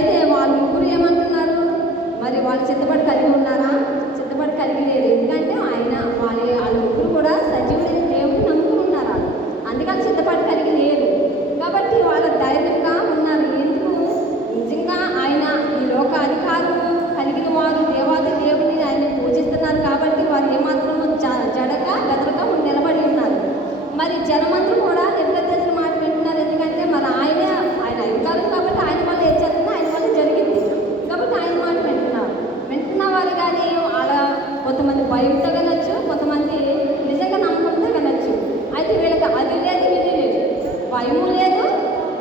అయితే వాళ్ళ ముగ్గురు ఏమంటున్నారు, మరి వాళ్ళు చిత్తపడి కలిగి ఉన్నారా? చిత్తపడి కలిగి లేరు. ఎందుకంటే వాళ్ళ ముగ్గురు కూడా సజీవుడైన దేవుడిని నమ్ముకుని ఉన్నారు. అందుకని చిత్తపడి కలిగి లేరు. కాబట్టి వాళ్ళ ధైర్యంగా ఉన్నారు. ఎందుకు? నిజంగా ఆయన ఈ లోక అధికారం కలిగిన వారు, దేవాది దేవుడిని ఆయన పూజిస్తున్నారు. కాబట్టి వారు ఏమాత్రం జడగా బెదరగా నిలబడి ఉన్నారు. మరి జనమందరూ కూడా నిర్గతించిన మాట వింటున్నారు. ఎందుకంటే మరి ఆయన అధికారం కాబట్టి ఆయన వల్ల ఏం చేస్తున్నా ఆయన వల్ల జరిగింది. కాబట్టి ఆయన మాట వింటున్నవారు కానీ వాళ్ళ కొంతమంది భయంతో వినొచ్చు, కొంతమంది నిజంగా నమ్మకంతో వినొచ్చు. అయితే వీళ్ళకి అది లేదు, ఇది లేదు, భయము లేదు.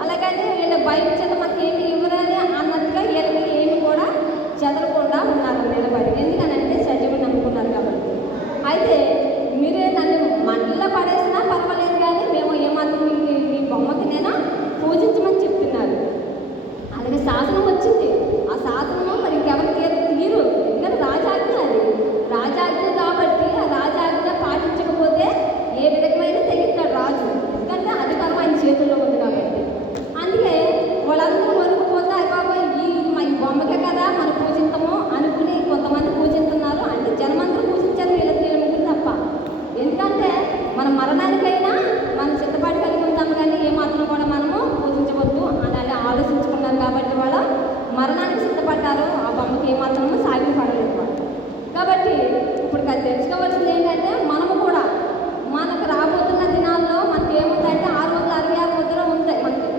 అలాగని వీళ్ళ భయం చేత మనకి ఏమి ఇవ్వరని అన్నట్టుగా వీళ్ళకి ఏమి కూడా చెదరకుండా ఉన్నారు నిలబడి. ఎందుకనంటే సజీవుని నమ్ముకున్నారు కాబట్టి. అయితే మీరే నన్ను మంటల్లో పడేసినా పర్వాలేదు, కానీ మేము ఏమాత్రం ఈ బొమ్మకి నేను పూజించమని చెప్తున్నారు. అలాగే శాసనం వచ్చింది. ఆ శాసనము మరి ఇంకెవరు తీరు. ఎందుకంటే రాజాజ్ఞ, అది రాజాజ్ఞ కాబట్టి ఆ రాజాజ్ఞ పాటించకపోతే ఏ విధమైన తెగిస్తాడు రాజు. ఎందుకంటే అధికారం ఆయన చేతుల్లో ఉంది కాబట్టి. అందుకే వాళ్ళందరూ వణుకుపోతే బాబాయ్ ఈ బొమ్మకే కదా మనం పూజిస్తాము అనుకుని కొంతమంది పూజిస్తున్నారు. అంటే జనమందరూ పూజించారు, వీళ్ళ ముగ్గురు తప్ప. ఎందుకంటే మన మరణానికైనా మనం సిద్ధపాటు కలిగి ఉంటాము, కానీ ఏమాత్రం కూడా మనము పూజించవద్దు అని ఆలోచించుకున్నారు. కాబట్టి వాళ్ళు మరణానికి సిద్ధపడ్డారు. ఆ బొమ్మకి ఏమాత్రము సాగి పడలేదు. కాబట్టి ఇప్పుడు తెలుసుకోవాల్సింది ఏంటంటే మనము కూడా మనకు రాబోతున్న దినాల్లో మనకి ఏముందంటే 666 ముద్ర ఉంటాయి మనకి.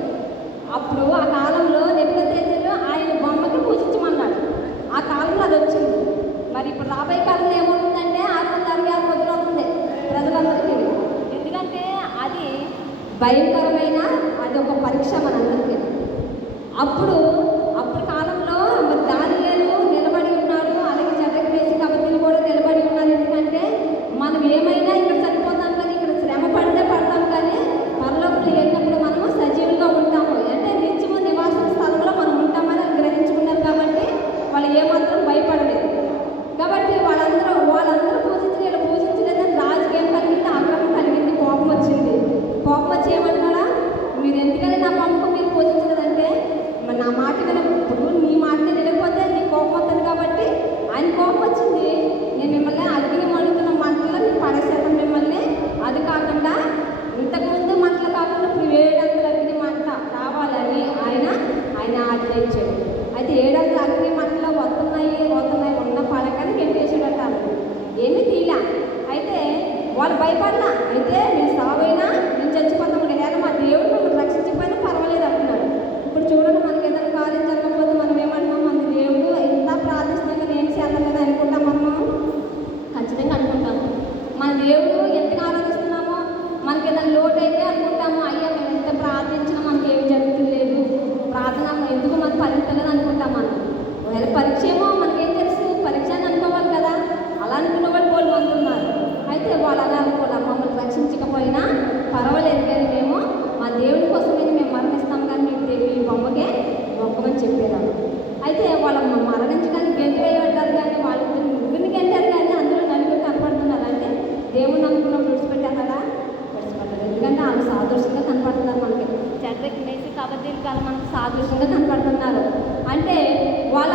అప్పుడు ఆ కాలంలో నెబుకద్నెజరు ఆయన బొమ్మకి పూజించమన్నాడు. ఆ కాలంలో అది వచ్చింది. మరి ఇప్పుడు రాబోయే కాలంలో ఏముంటుందంటే 666 ముద్ర అవుతుంది ప్రజలందరికీ. ఎందుకంటే అది భయంకరమైన అది ఒక పరీక్ష మనందరికీ. అప్పుడు కాలంలో మరి దానియేలు నిలబడి ఉన్నాడు. అలాగే చెడ్డకి వేసి కబద్దీలు కూడా నిలబడి ఉన్నారు. ఎందుకంటే మనం ఏమైనా ఇక్కడ చనిపోతాం, కానీ ఇక్కడ శ్రమ పడితే పడతాం, కానీ పరలోకంలో వెళ్ళినప్పుడు మనము సజీవులుగా ఉంటాము. అంటే నిత్యము నివాస స్థలంలో మనం ఉంటామని గ్రహించుకున్నారు. కాబట్టి వాళ్ళు ఏమాత్రం భయపడలేదు. కాబట్టి వాళ్ళందరూ పూజించలేదని రాజుకి ఏం కలిగింది? ఆగ్రహం కలిగింది, కోపం వచ్చింది. కోపం వచ్చి ఏమంటున్నాడా, మీరు ఎందుకని నా బొమ్మకు మీరు పూజించలేదంటే మరి నా మాట వినప్పుడు నీ మాటని వినకపోతే నీ కోపం వస్తుంది. కాబట్టి ఆయన కోపం వచ్చింది. నేను మిమ్మల్ని అగ్ని మండుతున్న మంటలో నేను పడేసేస్తాను మిమ్మల్ని. అది కాకుండా ఇంతకుముందు మంటలు కాకుండా ఇప్పుడు 700 అగ్ని మంట రావాలని ఆయన ఆజ్ఞ ఇచ్చాడు. అయితే 700 అగ్ని మంటలో వస్తున్నాయి ఉన్న పడకని గెంటేసాడట. ఏమీ తీలా. అయితే వాళ్ళు భయపడలా. అయితే నేను సావైనా నేను చచ్చిపోతాము లేదా మా దేవుడు మమ్మల్ని రక్షించకపోయినా పర్వాలేదు అంటున్నాడు. ఇప్పుడు చూడండి, మనకి ఏదైనా కార్యం జరగకపోతే మనం ఏమంటున్నాం, మన దేవుడు ఎంత ప్రార్థిస్తున్నాగా నేను చేద్దాం కదా అనుకుంటాం. మనము ఖచ్చితంగా అనుకుంటాము. మన దేవుడు ఎంతగా ఆరాధిస్తున్నామో మనకి ఏదైనా లోటు అయితే అనుకుంటాము, అయ్యా మేము ఎంత ప్రార్థించినా మనకి ఏమి జరుగుతులేదు, ప్రార్థన ఎందుకు మనకు ఫలించలేదు అనుకుంటాం. మనం ఒకవేళ పరీక్ష ఏమో మనకేం తెలుసు, పరీక్ష అని అనుకోవాలి కదా. అలా అనుకున్న వాళ్ళు అంటున్నారు. అయితే వాళ్ళు అలా అనుకోవాలి, మమ్మల్ని రక్షించకపోయినా పర్వాలేదు, కానీ మేము మా దేవుని కోసమే మేము మరణిస్తాం, కానీ మేము ఈ బొమ్మకే మొక్కమని చెప్పేదాన్ని. అయితే వాళ్ళు మరణించడానికి గెంటి వేయబడ్డారు, కానీ వాళ్ళు ముగ్గురిని గెంటారు, కానీ అందులో నలుగురు కనపడుతున్నారు. అంటే దేవుని నమ్ముకున్నప్పుడు విడిచిపెట్టారా? విడిచిపెట్టారు. ఎందుకంటే వాళ్ళు సాదృశ్యంగా కనపడుతున్నారు. మనకి చెడ్డకి వేసి కబద్దీలు కాలం మనకు సాదృశ్యంగా కనపడుతున్నారు. అంటే వాళ్ళ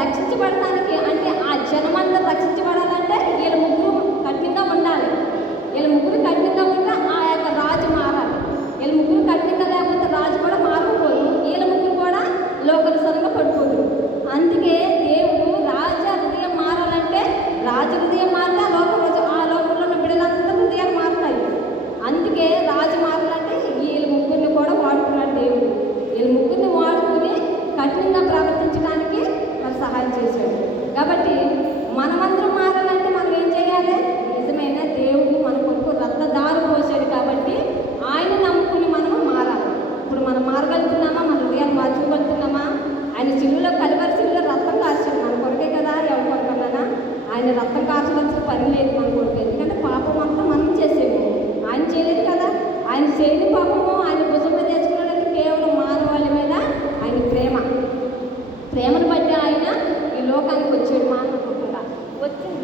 రక్షించబడటానికి, అంటే ఆ జనమందరూ రక్షించబడాలంటే వీళ్ళ ముగ్గురు కఠినంగా ఉండాలి. వీళ్ళ ముగ్గురు కఠినంగా ఉంటే ఆ యొక్క రాజు మారాలి. వీళ్ళ ముగ్గురు కఠినంగా లేకపోతే రాజు కూడా మారకపోదు, వీళ్ళ ముగ్గురు కూడా లోకరసంగా పడిపోదు. అందుకే దేవుడు రాజు హృదయం మారాలంటే రాజు హృదయం మారితే ఆ లోకంలో ఉన్న బిడ్డలందరూ హృదయాలు మారుతాయి. అందుకే రాజు మారాలంటే వీళ్ళ ముగ్గురిని కూడా వాడుకున్నాడు దేవుడు. వీళ్ళ ముగ్గురిని వాడుకుని కఠినంగా ప్రవర్తించడానికి మరి సహాయం చేశాడు. కాబట్టి మనమందరం మారాలంటే మనం ఏం చేయాలి? నిజమైన దేవుడు మన కొరకు రక్తదారు పోసాడు. కాబట్టి ఆయన నమ్ముకుని మనము మారాలి. ఇప్పుడు మనం మారగలుగుతున్నామా? మన హృదయాన్ని మార్చుకోగలుగుతున్నామా? ఆయన సిలువలో కలువరి సిలువలో రక్తం కార్చాడు మన కొరకే కదా. ఎవరి కొరకన్నా ఆయన రక్తం కార్చవలసిన పని లేదు మన కొరకు. ఎందుకంటే పాపం అంతా మనం చేసేది, ఆయన చేయలేదు కదా. ఆయన చేయని పాపము ఆయన భుజం మీద తెచ్చుకోవడానికి కేవలం మానవాళ్ళ మీద ఆయన ప్రేమను బట్టి ఆయన ఈ లోకానికి వచ్చాడు. మానవుడుకుండా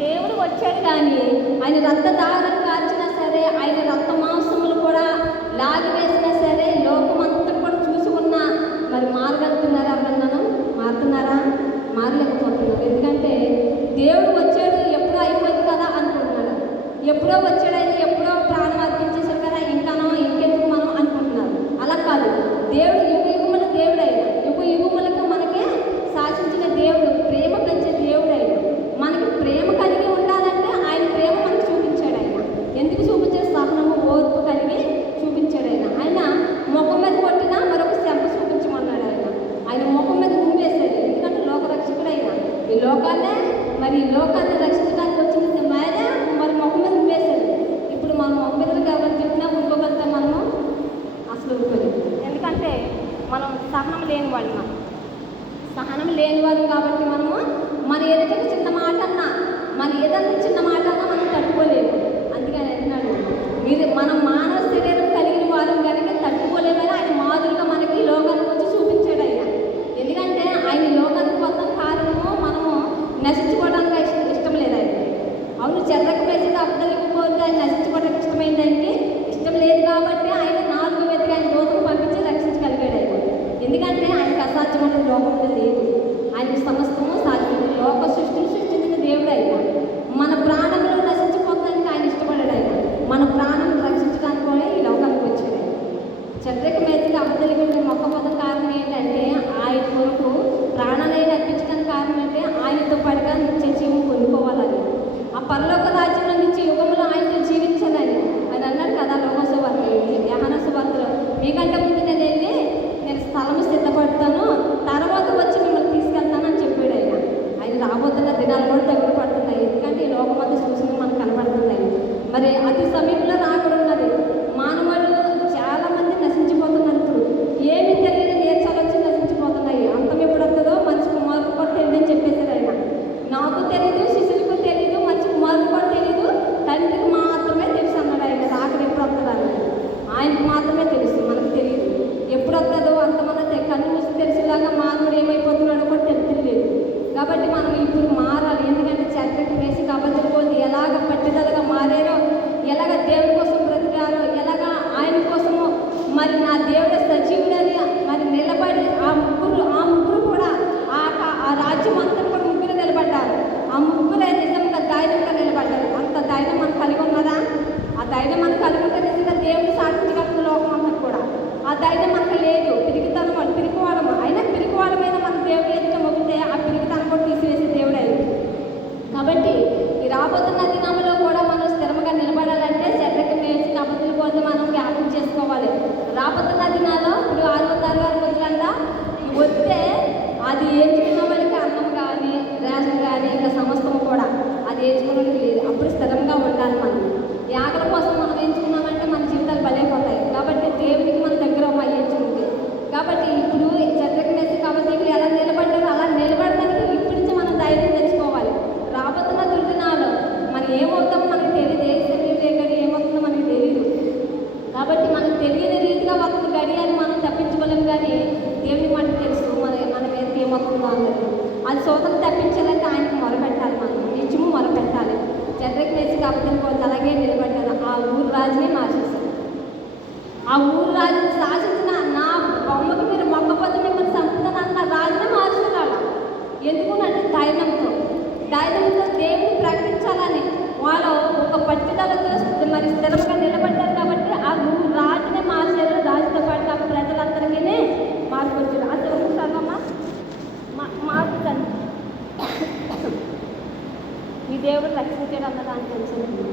దేవుడు వచ్చాడు, కానీ ఆయన రక్తదారాలు కార్చినా సరే, ఆయన రక్త మాంసములు కూడా లాగివేసినా సరే, లోకం అంతా కూడా చూసుకున్నా మరి మారగలుగుతున్నారు. ఎవరన్నాను ఎప్పుడో వచ్చాడు ఆయన, ఎప్పుడో ప్రాణం అర్పించేశాడు కదా, ఇంకెందుకు మనం అనుకుంటున్నారు. అలా కాదు, దేవుడు యుగ యుగముల దేవుడు ఆయన, యుగ యుగములకు మనకే శాసించిన దేవుడు, ప్రేమ పెంచే దేవుడు ఆయన. మనకి ప్రేమ కలిగి ఉండాలంటే ఆయన ప్రేమ మనకు చూపించాడు. ఆయన ఎందుకు చూపించాడు? సహనము, ఓర్పు కలిగి చూపించాడు. ఆయన ముఖం మీద కొట్టినా మరొక శంప చూపించమన్నాడు. ఆయన ముఖం మీద ఉమ్మేశాడు. ఎందుకంటే లోకరక్షకుడు ఆయన. ఈ లోకాన్ని రక్షించడానికి వచ్చింది ఆయన, మరి ముఖం మీద ఉమ్మేశాడు. ఇప్పుడు మనం ముఖం మీద ఎవరు చెప్పినా ఉండుకోగలిగితే మనము అసలు ఊరుకోలేదు. ఎందుకంటే మనం సహనం లేని వాళ్ళు, కాబట్టి మనము మన ఏదైతే చిన్న మాట అన్నా, మనం తట్టుకోలేము. అందుకని అంటున్నాడు, మనం మానవ శరీరం కలిగిన వారు కనుక తట్టుకోలేమని ఆయన మాదిరిగా మనకి లోకానికి వచ్చి చూపించాడు. ఆయన ఎందుకంటే ఆయన లోకానికి మొత్తం కారణము మనము నశించుకోవడానికి ఇష్టం లేదు. ఆయన అవును, చెద్దకు వేసి అర్థలిపోతే ఆయన నశించుకోవడానికి ఇష్టమైంది, ఆయనకి ఇష్టం లేదు. కాబట్టి ఆయన 4 వెతికి ఆయన దూతను పంపించి రక్షించగలిగాడు. ఆయన ఎందుకంటే ఆయనకు అసాధ్యమైన లోకంలో లేదు, ఆయనకు సమస్తము సాధ్యం. లోక సృష్టించిన దేవుడు ఆయన. మన ప్రాణంలో నశించిపోతానికి ఆయన ఇష్టపడాడు. ఆయన మన ప్రాణం రక్షించడానికి కూడా ఈ లోకానికి వచ్చాడు. చెద్దకు వేసి అర్థలిగిన మొక్కపోతం కారణం ఏంటంటే ఆయన కొరకు ప్రాణాన్ని అర్పించడానికి కారణం అంటే ఆయనతో పాటుగా నిత్య జీవం పొందుకోవాలని, ఆ పరలోక రాజ్యంలో నిత్య యుగంలో ఆయనతో జీవించాలని ఆయన అన్నాడు కదా. లోకసువార్త, యోహాను సువార్తలో, మీకంటే ముందు నేను స్థలము సిద్ధపడతాను, తర్వాత వచ్చి మిమ్మల్ని తీసుకెళ్తానని చెప్పాడు. ఆయన రాబోతున్న దినాలు కూడా దగ్గర పడుతున్నాయి. ఎందుకంటే ఈ లోకమంతా చూసిన మనకు కనపడుతున్నాయి. మరి అతి సమీపంలో రాకడున్నది. మానవులు చాలామంది నశించిపోతున్నారు. ఇప్పుడు ఏమి తెలియని నేర్చాలు వచ్చి నశించిపోతున్నాయి. అంతం ఎప్పుడు వస్తుందో మంచి కుమారుడు కూడా తెలియదని చెప్పేశారు. ఆయన నాకు తెలియదు, శిష్యులకు తెలియదు, మంచి కుమారుడు కూడా తెలియదు, తండ్రికి మాత్రమే తెలుసు అన్నాడు. ఆయన రాకడ ఎప్పుడు వస్తుందో ఆయనకు మాత్రమే తెలుసు, మనకు తెలియదు. ఎప్పుడు వస్తుందో అంతమంది కన్ను మూసి తెలిసేలాగా మానవుడు ఏమైపోతున్నాడో కూడా తెలియలేదు. కాబట్టి మనం ఇప్పుడు మారాలి. ఎందుకంటే చెద్దకు వేసి అబద్ధపోతే ఎలాగ పట్టుదలగా మారారో, ఎలాగ దేవుడి కోసం బ్రతికారో, ఎలాగ ఆయన కోసము మరి నా దేవుడు సజీవుడని మరి నిలబడి ఆ ముగ్గురు కూడా ఆ రాజ్యం అంతా కూడా ముగ్గురు నిలబడ్డారు. ఆ ముగ్గురే నిజంగా ధైర్యంగా నిలబడ్డారు. అంత ధైర్యం మనం కలిగి ఉన్నదా? ఆ ధైర్యం మనం కలిగి ఉంటే నిజంగా దేవుడు సాధించగలుగుతున్న లోకం అంతా కూడా. ఆ ధైర్యం మనకు లేదు. పిరికివాళ్ళము అయినా పిరికివాళ్ళ మీద మన దేవుడు ఎదుట మొగితే ఆ పిరికితనం కూడా తీసివేసే దేవుడు అయింది. కాబట్టి ఈ రాబోతున్న దినంలో కూడా మనం స్థిరంగా నిలబడాలంటే చెద్దకు వేసి అబద్ధుల కోసం మనం జ్ఞాపకం చేసుకోవాలి. రాబోతున్న దినాల్లో ఇప్పుడు 6వ తరగతి రోజులంట వస్తే అది ఏడ్చుకున్న వాళ్ళకి అన్నం కానీ రేషన్ కానీ ఇంకా సమస్తము కూడా అది ఏడ్చుకోవడానికి లేదు. అప్పుడు స్థిరంగా ఉండాలి. మనం ఈ ఆకలి కోసం మనం ఎంచుకున్నామంటే మన జీవితాలు బలైపోతాయి. కాబట్టి దేవుడికి మన దగ్గర ఎంచుకుంటే, కాబట్టి ఇప్పుడు చెద్దకు వేసి కాబట్టి ఎలా నిలబడ్డారో అలా నిలబడడానికి ఇప్పటి నుంచి మనం ధైర్యం తెచ్చుకోవాలి. రాబోతున్న దుర్దినాలు మనం ఏమవుతామో మనకు తెలియదు, ఏ శరీరం గడి ఏమవుతుందో మనకు తెలియదు. కాబట్టి మనకు తెలియని రీతిగా వస్తుంది గడి అని మనం తప్పించుకోలేము. కానీ దేవుడి మనకు తెలుసు మన మీద ఏమవుతుందో అన్నది. అది సోదం తప్పించాలంటే ఆయనకు మొరపెట్టాలి. మనం నిత్యము మొరపెట్టాలి. చెద్దకు వేసి కాబట్టి అలాగే నిలబడ్డారు. ఆ ఊరు రాజునే మార్చేశారు. ఆ ఊరు రాజుని శాసించిన నా బొమ్మకి మీరు మొక్కపోతే మిమ్మల్ని చంపుతానన్న రాజునే మార్చుకున్నాడు. ఎందుకునంటే ధైర్యంతో దేవుని ప్రకటించాలని వాళ్ళు ఒక పట్టుదలతో మరి స్థిరంగా నిలబడ్డారు. కాబట్టి ఆ ఊరు రాజునే మార్చారు. రాజుతో పాటు ఆ ప్రజలందరికీ మార్పుకొచ్చారు. అది ఒక సర్వమ్మ మార్పుతండి. ఈ దేవుడు రక్షించాడు అన్నదాన్ని తెలిసింది.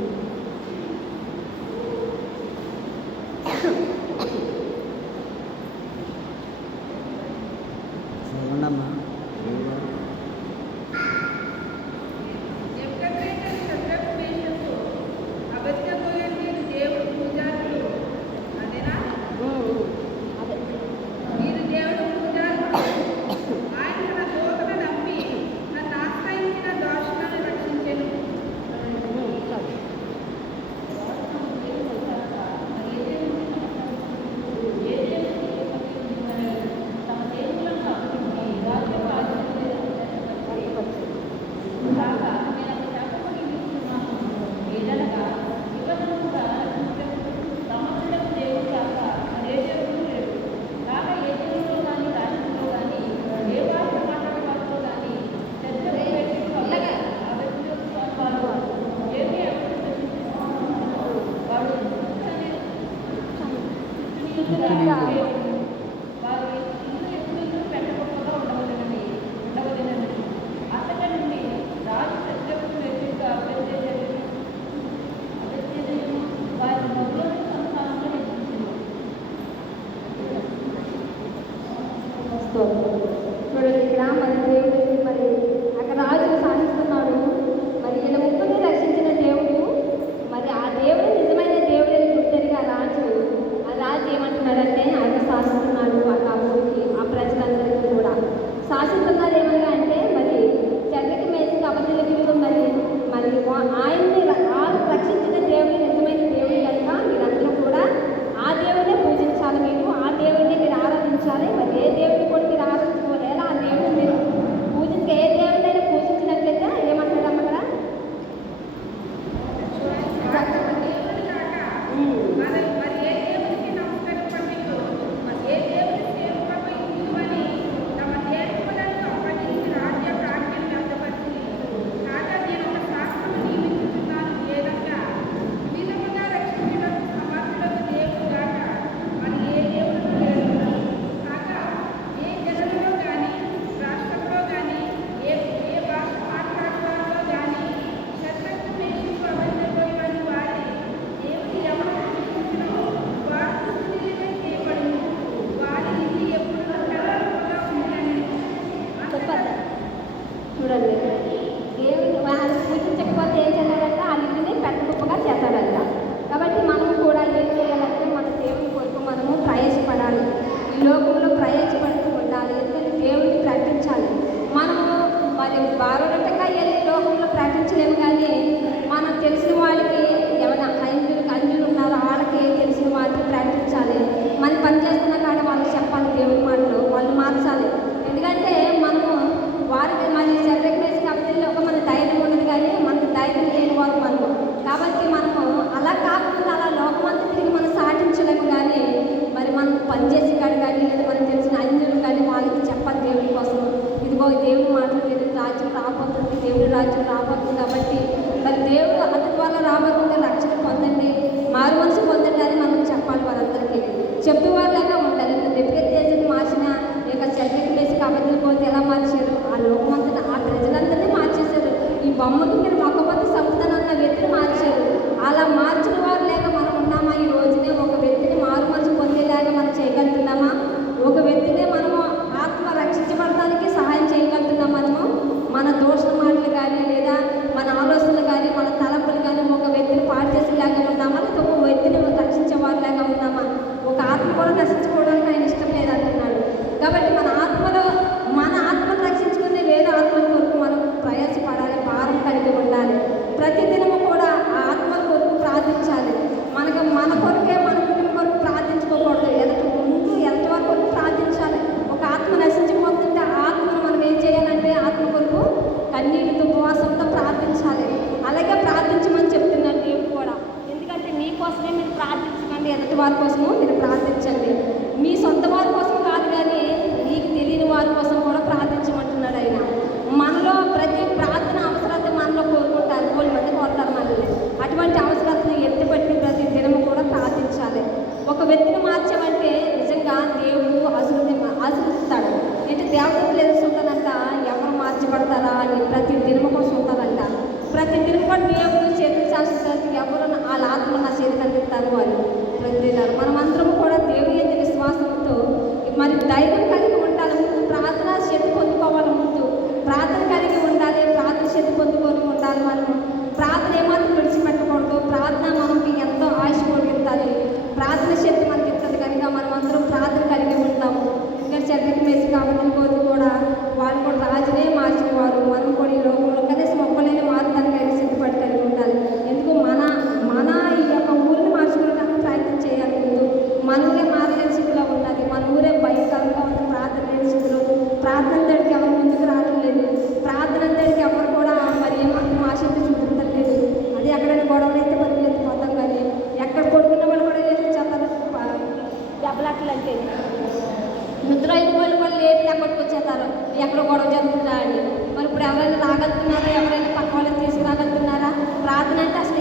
చూడండి ఇక్కడ మరి దేవుడు మరి అక్కడ రాజు సాధిస్తున్నాడు. మరి ఈయన ముగ్గురిని రక్షించిన దేవుడు, మరి ఆ దేవుడు నిజమైన దేవుడని గుర్తెరిగి ఆ రాజు ఏమంటున్నాడంటే ఆయన శాసిస్తున్నాడు ఆ ఊరికి, ఆ ప్రజలందరికీ కూడా శాసిస్తున్నారు. ఏమనగా అంటే మరి చెడ్డకి మేసి అబద్ధులకు మరి ఆయన్ని రక్షించిన దేవుడు నిజమైన దేవుడు కనుక మీరందరూ కూడా ఆ దేవుడినే పూజించాలి, మీరు ఆ దేవుడిని మీరు ఆరాధించాలి. మరి ఏ దేవుడిని కూడా మీరు ఆరాధించుకోలేలా ఆ దేవుడిని మీరు ఏ దేవుడినైనా పూజించినట్లయితే ఏమంటాడు అక్కడ చూడండి. దేవుని వాళ్ళు పూజించకపోతే ఏం చేస్తాడంట, ఆ ఇంటిని పెట్టగొప్పగా చేస్తాడంట. కాబట్టి మనము కూడా ఏం చేయాలంటే మన దేవుని కొరకు మనము ప్రయాసపడాలి, ఈ లోకంలో ప్రయాసపడుతూ ఉండాలి. ఎందుకంటే దేవుడిని ప్రకటించాలి. మనము మరి బారోటంగా వెళ్ళి లోకంలో ప్రకటించలేము, కానీ మనం తెలిసిన వాళ్ళకి ఏమైనా అంజులు ఉన్నారో వాళ్ళకి తెలిసిన వాళ్ళకి ప్రకటించాలి. మనం పనిచేస్తున్న కాడ వాళ్ళకి చెప్పాలి దేవుని మాటలు, వాళ్ళు మార్చాలి. ఎందుకంటే మనము వారికి మన సెక్రటరీస్ కంపెనీలో ఒక మన ధైర్యం ఉండదు, కానీ మనకు ధైర్యం లేని వారు మనము. కాబట్టి మనము అలా కాకుండా అలా లోకమంతా తిరిగి మనం సాటించలేము, కానీ మరి మనం పనిచేసి కాడు కానీ లేదా మనకు తెలిసిన అంజులు కానీ వాళ్ళకి చెప్పాలి దేవుడి కోసం. ఇదిగో దేవుడి మాటలు లేదు, రాజ్యం రాబోతుంది, దేవుడి రాజ్యం రాబోతుంది. కాబట్టి మరి దేవుడు అతని ద్వారా రాబోతుంది, రక్షణ పొందండి, మారు మనసు పొందండి అని మనం చెప్పాలి. వారందరికీ చెప్పేవాళ్ళగా ఉండాలి. డెప్యూటీ దేశాన్ని మార్చిన ఇక సెక్రటరీ బేసిక్ అబద్ధాలు పోతే ఎలా మార్చారు, ఆ లోకమంతా ఆ ప్రజలందరినీ మార్చేశారు. ఈ బొమ్మకి మీరు మొక్కపతి సంస్థనన్న వ్యక్తిని మార్చారు. అలా మార్చిన వారు లేక మనం ఉన్నామా? ఈ రోజునే ఒక వ్యక్తిని మారు మనసు పొందేలాగా మనం చేయగలుగుతున్నామా? ఒక వ్యక్తిని మనము ఆత్మ రక్షించబడటానికి సహాయం చేయగలుగుతున్నాం. మనము మన దోషణ మాటలు కానీ లేదా మన ఆలోచనలు కానీ మన తలంపులు కానీ ఒక వ్యక్తిని పాడు చేసేలాగా ఉన్నామా, లేదా ఒక వ్యక్తిని రక్షించే వారిలాగా ఉన్నామా? ఒక ఆత్మ కూడా నశించుకోవడానికి ఆయన ఇష్టం లేదంటున్నాడు. కాబట్టి మన ఆత్మను రక్షించుకునే వేరే ఆత్మల కొరకు మనం ప్రయాసపడాలి, భారం కలిగి ఉండాలి. ప్రతిదినము కూడా ఆ ఆత్మల కొరకు ప్రార్థించాలి. మన కొరకే మన కుటుంబం కొరకు ప్రార్థించుకోకూడదు, ముందు ఎంతవరకు కొరకు ప్రార్థించాలి. ఒక ఆత్మ నశించిపోతుంటే ఆ ఆత్మను మనం ఏం చేయాలంటే ఆత్మ కొరకు కన్నీటితో ఉపవాసంతో ప్రార్థించాలి. అలాగే ప్రార్థించమని చెప్తున్నాడు దేవుడు కూడా. ఎందుకంటే మీకోసమే మీరు ప్రార్థించకండి, ఎదుటి వారి కోసము మీరు ప్రార్థించండి. మీ సొంత వారి కోసం కాదు, కానీ నీకు తెలియని వారి కోసం కూడా ప్రార్థించమంటున్నాడు ఆయన. మనలో ప్రతి ప్రార్థన అవసరత మనలో కోరుకుంటారు, 3 మంది కోరుతారు మనల్ని. అటువంటి అవసరాలను ఎత్తిపట్టి ప్రతి దినము కూడా ప్రార్థించాలి. ఒక వ్యక్తిని మార్చామంటే నిజంగా దేవుడు ఆశీర్వదిస్తాడు. ఇటు దేవతలు ఎదుర్కొంటారంట, ఎవరు మార్చబడతారా అని ప్రతి దినము కూడా చూస్తారంట. ప్రతి దినం కూడా దేవుడు చేతులు శాస్త్రానికి ఎవరు వాళ్ళ ఆత్మ నా చేతికి అందిస్తారు వాళ్ళు ప్రతి మనమందరం కూడా దేవుని యొక్క విశ్వాసంతో మరి ధైర్యం కలిగి ఉండాలి. ముందు ప్రార్థన శక్తి పొందుకోవాలి, ముందు ప్రార్థన కలిగి ఉండాలి, ప్రార్థన శక్తి పొందుకొని ఉండాలి. మనము ప్రార్థన ఏమాత్రం విడిచిపెట్టకూడదు. ప్రార్థన మనకి ఎంతో ఆయుష్ పొందుతుంది, ప్రార్థన శక్తి మనకి ఇస్తుంది. కనుక మనం అందరం ప్రార్థన కలిగి ఉంటాము. ఇంకా చెడ్డకి మేసి కాబట్టి పోతూ కూడా వాళ్ళు కూడా రాజునే మార్చేవారు. మనం కూడా ఈ లోకంలో కనీసం ఒక్కలేని మారుతానికి సిద్ధపడి కలిగి ఉండాలి. ఎందుకు మన ఈ యొక్క ఊరిని మార్చుకోవడానికి ప్రయత్నం చేయాలి. ముందు మన ఊరే మారలేని స్థితిలో ఉన్నది, మన ఊరే భయంకరంగా ఉంది, ప్రార్థన లేని స్థితిలో. ప్రార్థన దగ్గరికి ఎవరు ముందుకు రావట్లేదు, ప్రార్థన దగ్గరికి ఎవరు కూడా మరి ఏమాత్రం ఆసక్తి చూపించట్లేదు. అది ఎక్కడైనా గొడవలు అయితే పరిగెత్తి పోతాం, కానీ ఎక్కడ కొడుకున్న వాళ్ళు కూడా చేస్తారు దెబ్బలాట్లు. అంటే నిద్ర అయిన వాళ్ళు కూడా లేపి ఎక్కడికి వచ్చేస్తారు, ఎక్కడ గొడవ జరుగుతుందా అని. మరి ఇప్పుడు ఎవరైనా రాగలుగుతున్నారా, ఎవరైనా పక్క వాళ్ళని తీసుకురాగలుగుతున్నారా? ప్రార్థన అంటే అసలు